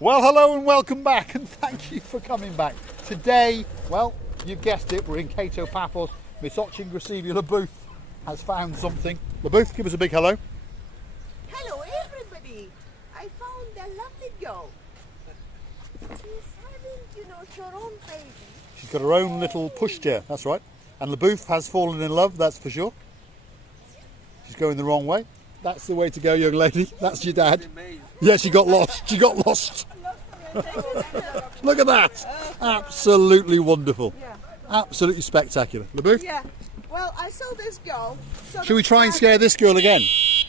Well, hello and welcome back, and thank you for coming back. Today, well, you've guessed it, we're in Kato Paphos. Miss Lubufffff has found something. Lubufffff, give us a big hello. Hello everybody! I found a lovely girl. She's having, her own baby. She's got her own little pushchair, that's right. And Lubufffff has fallen in love, that's for sure. She's going the wrong way. That's the way to go, young lady. That's your dad. Yeah, she got lost. She got lost. Look at that. Absolutely wonderful. Yeah. Absolutely spectacular. Lubufffff? Yeah. Well, I saw this girl. Should we try and scare this girl again?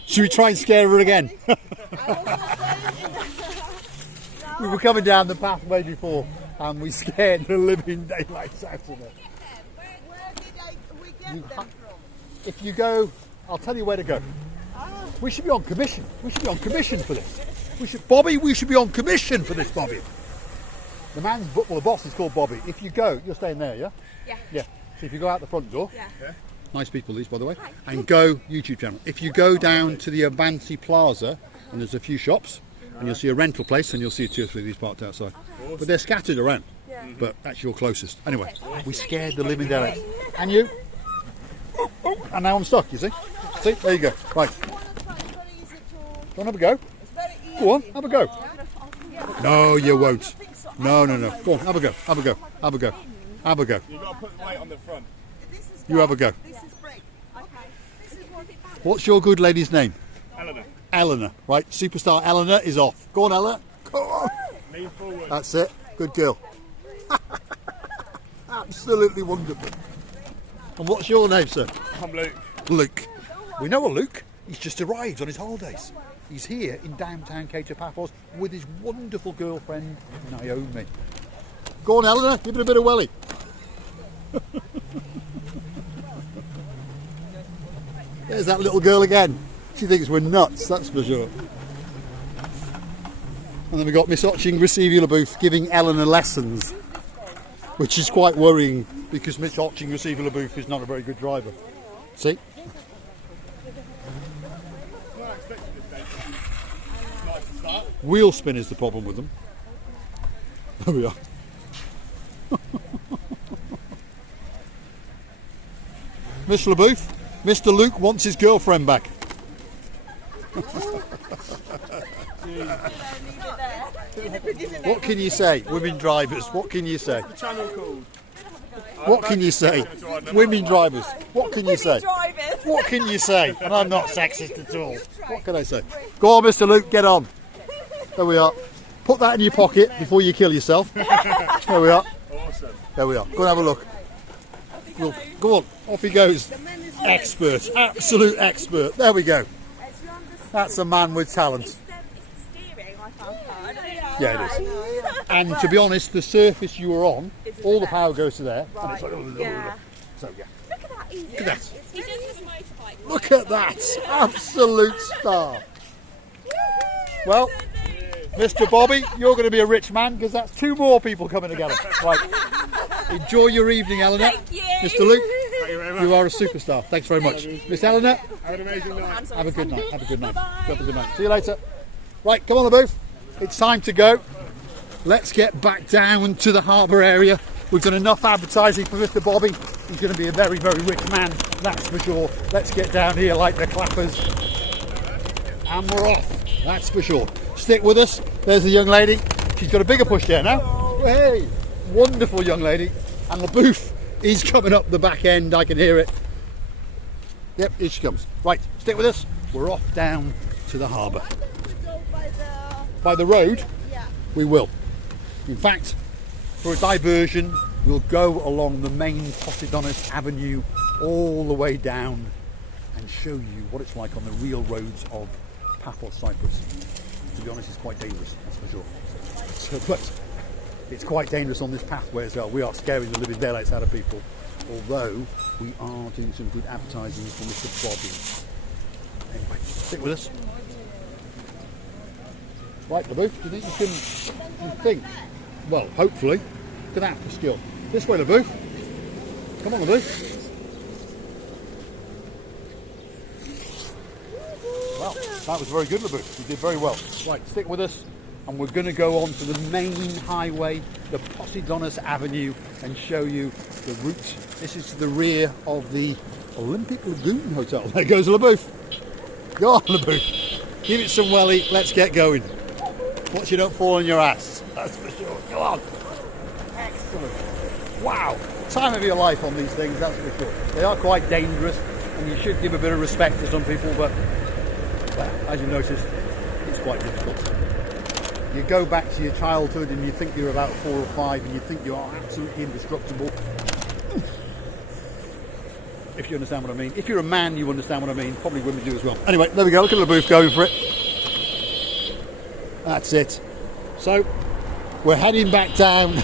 Should we try and scare her again? We were coming down the pathway before and we scared the living daylights out of her. Where did we get them from? If you go, I'll tell you where to go. We should be on commission. We should be on commission for this. Bobby, we should be on commission for this, Bobby. The boss is called Bobby. If you go, you're staying there, yeah? Yeah. Yeah. So if you go out the front door, yeah. Nice people these, by the way, and go YouTube channel. If you go down to the Abansi Plaza, and there's a few shops, and you'll see a rental place, and you'll see 2 or 3 of these parked outside. Okay. But they're scattered around. Yeah. But that's your closest. Anyway, we scared the living daylights. And you? Oh, and now I'm stuck, you see? See, there you go. Right. Go on, have a go. Go on, have a go. No, you won't. No. Go on, have a go. Have a go. Have a go. Have a go. You've got to put the weight on the front. You have a go. This is brake. Okay. This is what it is. What's your good lady's name? Elinor. Elinor. Right, superstar Elinor is off. Go on, Elinor. Go on. Lean forward. That's it. Good girl. Absolutely wonderful. And what's your name, sir? I'm Luke. Luke. We know a Luke. He's just arrived on his holidays. He's here in downtown Kato Paphos with his wonderful girlfriend, Naomi. Go on, Elinor. Give it a bit of welly. There's that little girl again. She thinks we're nuts, that's for sure. And then we've got Miss Lubufffff giving Elinor lessons, which is quite worrying because Miss Lubufffff is not a very good driver. See? Wheel spin is the problem with them. There we are. Miss Lubufffff, Mr. Luke wants his girlfriend back. What can you say, women drivers? What can you say? What's the channel called? What can you say? Women drivers. What can you say? What can you say? And I'm not sexist at all. What can I say? Go on, Mr. Luke, get on. There we are. Put that in your pocket before you kill yourself. There we are. Awesome. There we are. Go and have a look. Go on. Off he goes. Expert. Absolute expert. There we go. That's a man with talent. Yeah, it is. And to be honest, the surface you were on, all the power goes to there. And it's like, so yeah. Look at that. Look at that. Absolute star. Well, Mr. Bobby, you're going to be a rich man because that's 2 more people coming together. Right. Enjoy your evening, Elinor. Thank you. Mr. Luke, Thank you very much. you are a superstar. Thanks very much. Miss Elinor, Have an amazing night. have a good night. Have a good night. Have a good night. See you later. Right, come on, Lubufffff. It's time to go. Let's get back down to the harbour area. We've done enough advertising for Mr. Bobby. He's going to be a very, very rich man, that's for sure. Let's get down here like the clappers. And we're off, that's for sure. Stick with us. There's the young lady. She's got a bigger pushchair now. Hey, wonderful young lady. And Lubufffff is coming up the back end. I can hear it. Yep, here she comes. Right, stick with us. We're off down to the harbour. By the road? Yeah. We will. In fact, for a diversion, we'll go along the main Posidonus Avenue all the way down and show you what it's like on the real roads of Paphos Cyprus. To be honest, it's quite dangerous, that's for sure. But it's quite dangerous on this pathway as well. We are scaring the living daylights out of people, although we are doing some good advertising for Mr. Bobby. Anyway, stick with us. Right, Lubufffff, do you think well, hopefully, look at that for skill. This way, Lubufffff. Come on, Lubufffff. Well, that was very good, Lubufffff. You did very well. Right, stick with us. and we're going to go on to the main highway, the Posidonus Avenue, and show you the route. This is to the rear of the Olympic Lagoon Hotel. There goes Lubufffff. Go on, Lubufffff. Give it some welly. Let's get going. Watch you don't fall on your ass. That's for sure. Go on. Excellent. Wow. Time of your life on these things, that's for sure. They are quite dangerous, and you should give a bit of respect to some people, but well, as you noticed, it's quite difficult. You go back to your childhood and you think you're about 4 or 5 and you think you are absolutely indestructible. If you understand what I mean. If you're a man, you understand what I mean. Probably women do as well. Anyway, there we go. Look at Lubufffff going for it. That's it. So, we're heading back down.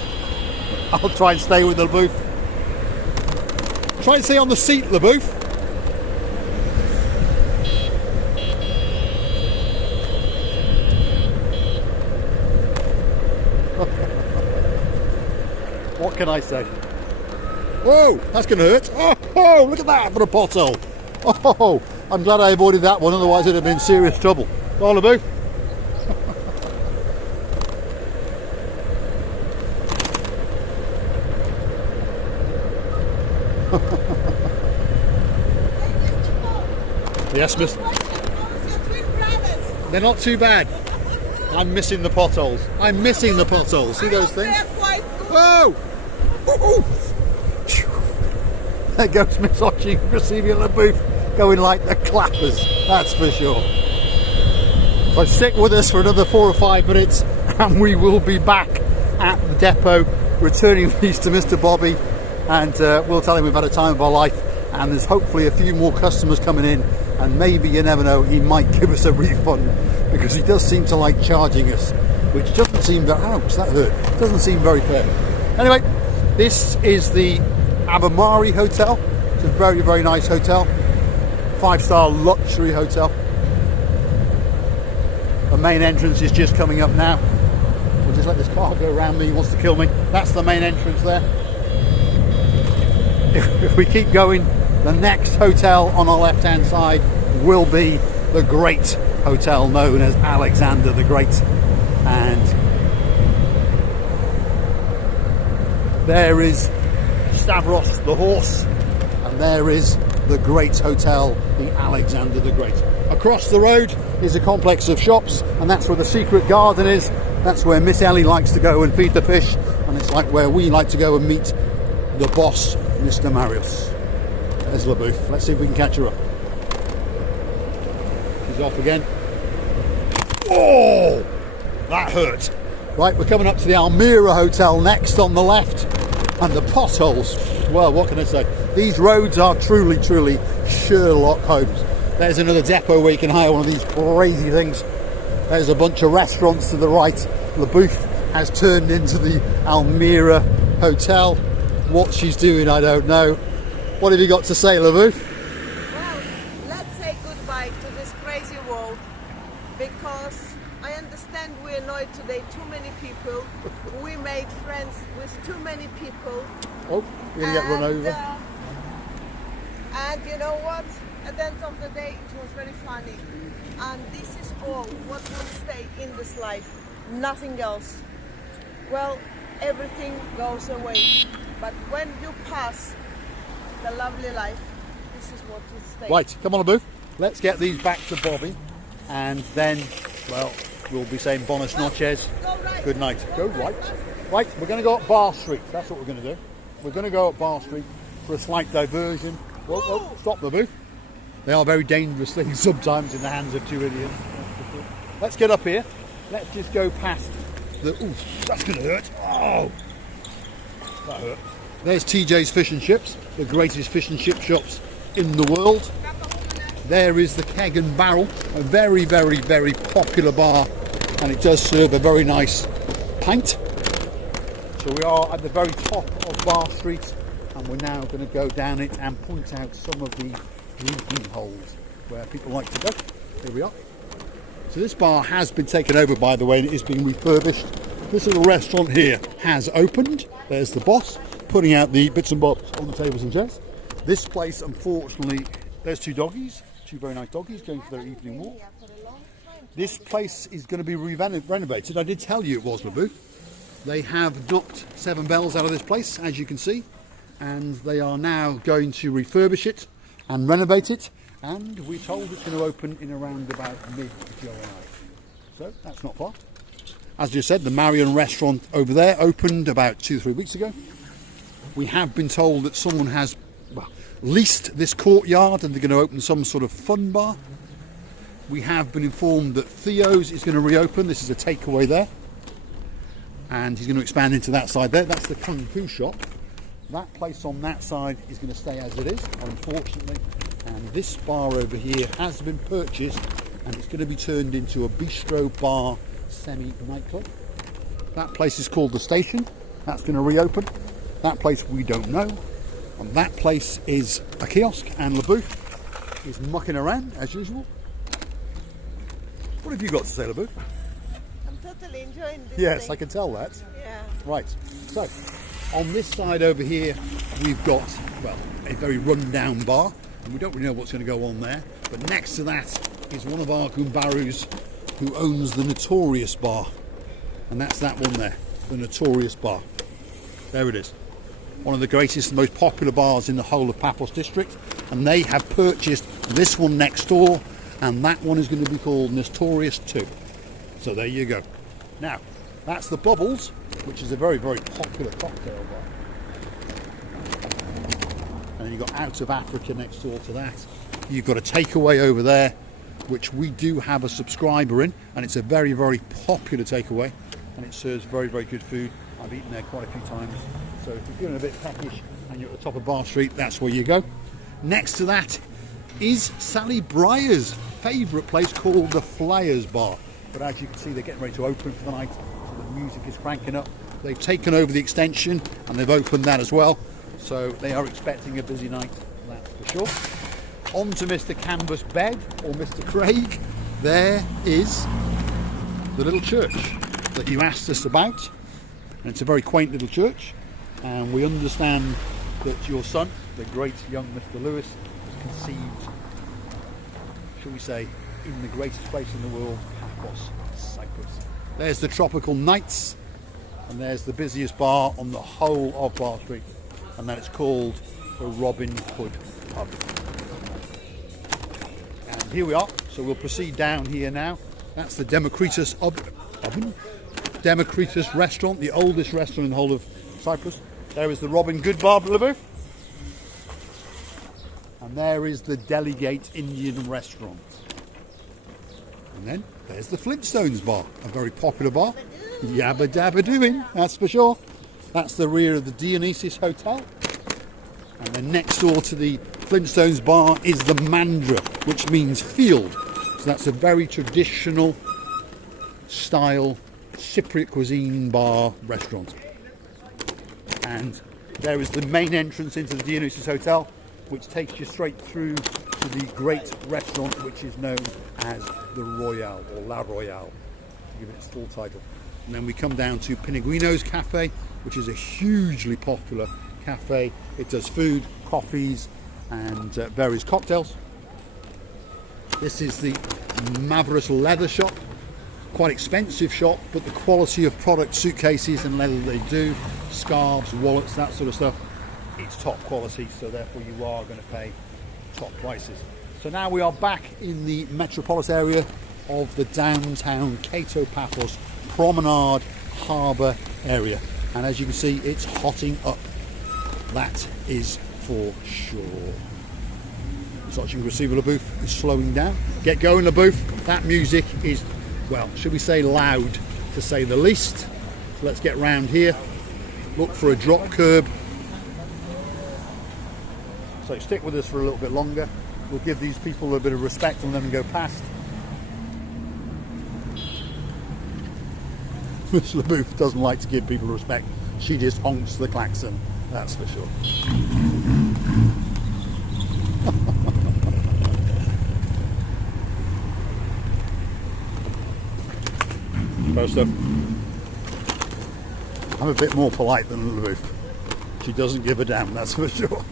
I'll try and stay with Lubufffff. Try and stay on the seat, Lubufffff. What can I say? Whoa, that's going to hurt. Oh, look at that for a pothole. Oh, I'm glad I avoided that one, otherwise it'd have been serious trouble. Go on, Lubufffff. Yes, miss. They're not too bad. I'm missing the potholes. I'm missing the potholes. See those things? Whoa! There goes Miss Ochi receiving Lubufffff going like the clappers. That's for sure. So stick with us for another 4 or 5 minutes and we will be back at the depot returning these to Mr. Bobby, and we'll tell him we've had a time of our life, and there's hopefully a few more customers coming in, and maybe, you never know, he might give us a refund, because he does seem to like charging us, which doesn't seem very, ouch, that hurt, doesn't seem very fair. Anyway, this is the Abamari Hotel. It's a very, very nice hotel, 5-star luxury hotel. The main entrance is just coming up now. We'll just let this car go around me, he wants to kill me. That's the main entrance there. If we keep going, the next hotel on our left hand side will be the Great Hotel, known as Alexander the Great. And there is Stavros the horse, and there is the Great Hotel, the Alexander the Great. Across the road is a complex of shops, and that's where the secret garden is. That's where Miss Ellie likes to go and feed the fish, and it's like where we like to go and meet the boss, Mr. Marius. There's Lubufffff. Let's see if we can catch her up. She's off again. Oh, that hurt. Right, we're coming up to the Almira Hotel next on the left, and the potholes, well, what can I say? These roads are truly, truly Sherlock Holmes. There's another depot where you can hire one of these crazy things. There's a bunch of restaurants to the right. Lubufffff has turned into the Almira Hotel. What she's doing, I don't know. What have you got to say, Lubufffff? Well, let's say goodbye to this crazy world, because I understand we annoyed today too many people. We made friends with too many people. Oh, you're going to get run over. And you know what? At the end of the day, it was very funny. And this is all what will stay in this life. Nothing else. Well, everything goes away. But when you pass the lovely life, this is what will stay. Right, come on, Lubufffff. Let's get these back to Bobby, and then, well, we'll be saying Buenas noches. Go right. Good night. Go right. Right, we're going to go up Bar Street. That's what we're going to do. We're going to go up Bar Street for a slight diversion. Whoa, whoa, stop, Lubufffff. They are very dangerous things sometimes in the hands of 2 idiots. Let's get up here. Let's just go past the... Ooh, that's going to hurt. Oh, that hurt. There's TJ's Fish and Chips, the greatest fish and chip shops in the world. There is the Keg and Barrel, a very, very, very popular bar, and it does serve a very nice pint. So we are at the very top of Bar Street, and we're now going to go down it and point out some of the drinking holes where people like to go. Here we are. So this bar has been taken over, by the way, and it is being refurbished. This little restaurant here has opened. There's the boss putting out the bits and bobs on the tables and chairs. This place, unfortunately, there's 2 doggies, 2 very nice doggies going for their evening walk. This place is going to be renovated. I did tell you it was, Lubufffff. They have knocked 7 bells out of this place, as you can see, and they are now going to refurbish it and renovate it, and we're told it's going to open in around about mid-July. So that's not far. As you said, the Marion restaurant over there opened about 2-3 weeks ago. We have been told that someone has leased this courtyard and they're going to open some sort of fun bar. We have been informed that Theo's is going to reopen. This is a takeaway there. And he's going to expand into that side there. That's the Kung Fu shop. That place on that side is going to stay as it is, unfortunately. And this bar over here has been purchased and it's going to be turned into a bistro bar semi-nightclub. That place is called The Station. That's going to reopen. That place we don't know. And that place is a kiosk, and Lubufffff is mucking around as usual. What have you got to say, Lubufffff? I'm totally enjoying this. Yes, thing. I can tell that. Yeah. Right, so on this side over here we've got, well, a very run-down bar, and we don't really know what's going to go on there, but next to that is one of our Goombarus who owns the Notorious Bar, and that's that one there, the Notorious Bar. There it is. One of the greatest and most popular bars in the whole of Paphos district, and they have purchased this one next door, and that one is going to be called Notorious 2. So there you go. Now, that's the Bubbles, which is a very, very popular cocktail bar. And then you've got Out of Africa next door to that. You've got a takeaway over there, which we do have a subscriber in, and it's a very, very popular takeaway, and it serves very, very good food. I've eaten there quite a few times. So if you're feeling a bit peckish and you're at the top of Bar Street, that's where you go. Next to that is Sally Breyer's favourite place called the Flyers Bar. But as you can see, they're getting ready to open for the night. So the music is cranking up. They've taken over the extension and they've opened that as well. So they are expecting a busy night, that's for sure. On to Mr. Canvas Bed, or Mr. Craig. There is the little church that you asked us about. And it's a very quaint little church. And we understand that your son, the great young Mr. Lewis, was conceived, shall we say, in the greatest place in the world, Paphos Cyprus. There's the Tropical Nights, and there's the busiest bar on the whole of Bar Street, and that is called the Robin Hood Pub. And here we are, so we'll proceed down here now. That's the Democritus Oven. Democritus restaurant, the oldest restaurant in the whole of Cyprus. There is the Robin Hood Bar, Lubufffff. And there is the Delegate Indian restaurant. And then there's the Flintstones Bar, a very popular bar. Yabba dabba doing, that's for sure. That's the rear of the Dionysus Hotel. And then next door to the Flintstones Bar is the Mandra, which means field. So that's a very traditional style Cypriot cuisine bar restaurant. And there is the main entrance into the Dionysus Hotel, which takes you straight through to the great restaurant which is known as the Royale, or La Royale, to give it its full title. And then we come down to Piniguino's Cafe, which is a hugely popular cafe. It does food, coffees and various cocktails. This is the Maverous Leather Shop. Quite expensive shop, but the quality of product, suitcases and leather they do, scarves, wallets, that sort of stuff, it's top quality, so therefore you are going to pay top prices. So now we are back in the metropolis area of the downtown Kato Paphos Promenade Harbour area, and as you can see, it's hotting up. That is for sure. So as you can see, Lubufffff is slowing down. Get going, Lubufffff. That music is, well, should we say loud, to say the least. So let's get round here, look for a drop curb. So stick with us for a little bit longer. We'll give these people a bit of respect and let them go past. Miss Lubufffff doesn't like to give people respect. She just honks the klaxon, that's for sure. First up, I'm a bit more polite than Lubufffff. She doesn't give a damn, that's for sure.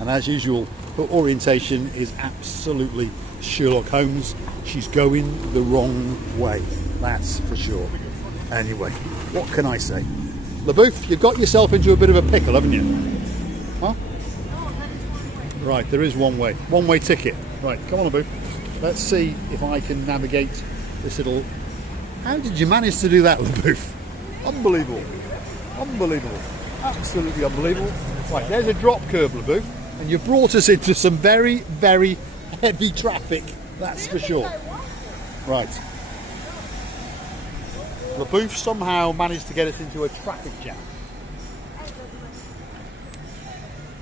And as usual, her orientation is absolutely Sherlock Holmes. She's going the wrong way, that's for sure. Anyway, what can I say? Lubufffff, you've got yourself into a bit of a pickle, haven't you? Huh? Right, there is one way ticket. Right, come on Lubufffff. Let's see if I can navigate this little... How did you manage to do that, Lubufffff? Unbelievable. Unbelievable. Absolutely unbelievable. Right, there's a drop curb, Lubufffff, and you've brought us into some very, very heavy traffic, that's for sure. Right. Lubufffff somehow managed to get us into a traffic jam.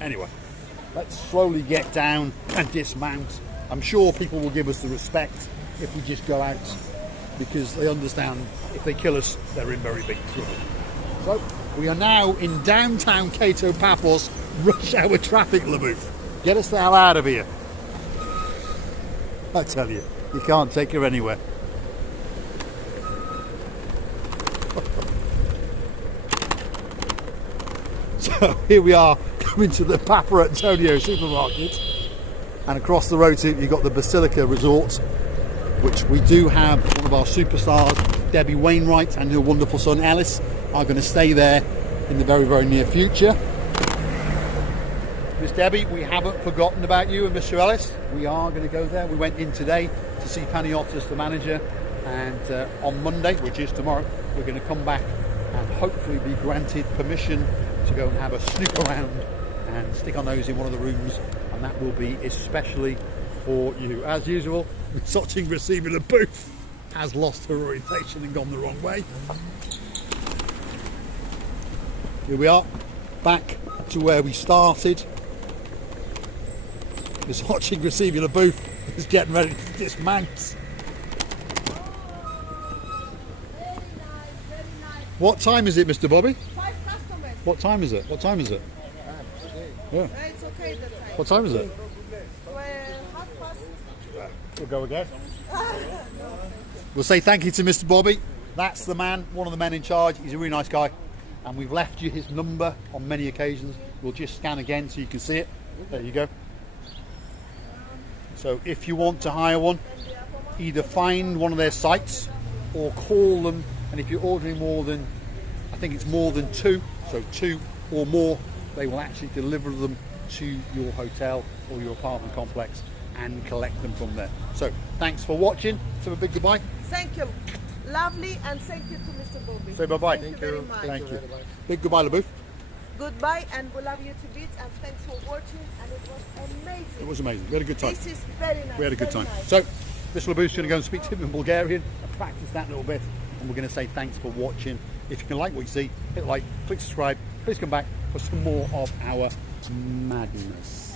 Anyway, let's slowly get down and dismount. I'm sure people will give us the respect if we just go out, because they understand if they kill us, they're in very big trouble. So, we are now in downtown Kato Paphos, rush hour traffic, Lubufffff. Get us the hell out of here. I tell you, you can't take her anywhere. So here we are, coming to the Papa Antonio supermarket, and across the road you've got the Basilica Resort, which we do have one of our superstars, Debbie Wainwright, and her wonderful son Ellis are going to stay there in the very, very near future. Miss Debbie, we haven't forgotten about you and Mr. Ellis. We are going to go there. We went in today to see Paniotis, the manager, and on Monday, which is tomorrow, we're going to come back and hopefully be granted permission to go and have a snoop around and stick our nose in one of the rooms, and that will be especially for you. As usual, Miss receiving a booth has lost her orientation and gone the wrong way. Here we are, back to where we started. Miss receiving a booth is getting ready to dismount. What time is it, Mr. Bobby? 5 customers. What time is it? What time is it? Yeah. It's okay that time. What time is it? Well, 1:30. We'll go again. We'll say thank you to Mr. Bobby. That's the man, one of the men in charge. He's a really nice guy. And we've left you his number on many occasions. We'll just scan again so you can see it. There you go. So if you want to hire one, either find one of their sites or call them, and if you're ordering more than, I think it's more than 2, so 2 or more, they will actually deliver them to your hotel or your apartment complex and collect them from there. So thanks for watching. Say a big goodbye. Thank you. Lovely, and thank you to Mr. Bobby. Say bye-bye. Thank you very much. Thank you. Big goodbye, Lubufffff. Goodbye, and we love you to bits, and thanks for watching, and it was amazing. It was amazing. We had a good time. This is very nice. We had a good very time. nice. So, Mr. Lubufff's going to go and speak to him in Bulgarian and practice that a little bit. And we're going to say thanks for watching. If you can like what you see, hit like, click subscribe. Please come back for some more of our madness.